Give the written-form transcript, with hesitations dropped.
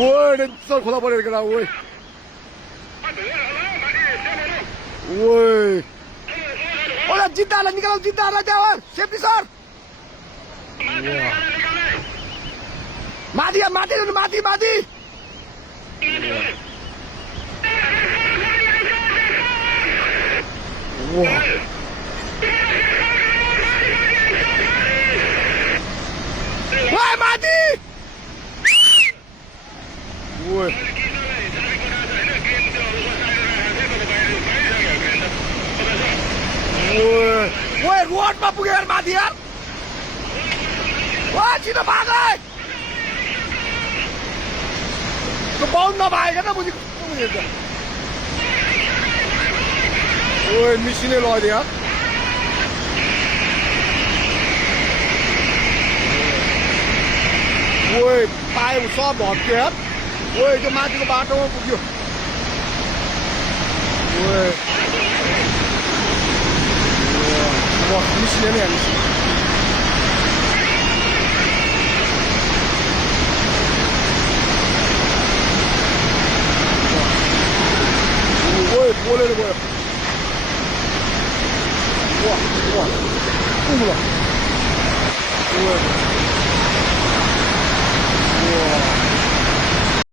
喂，那这खोला परेर केटा ओइ ओइ ओला जिद्दालाई निकालौ जिद्दालाई त्यहाँ सेफ्टी सर माथि माथि माथि माथि ओइ माथि ओइ ओइ रोडमा पुग्यो यार माथि यार ओइ छिटो भाग है त्यो बाउन्ड नभएको न बुझी कस्तो बुझेछ ओइ मिसिनै लग्यो यार ओइ पायो सब भत्क्यो यार ओइ त्यो माथिको बाटोमा पुग्यो ओइ मिसिनै नै हाल्छ ओइ पोलेर गयो वा वा उम्ला ओइ वा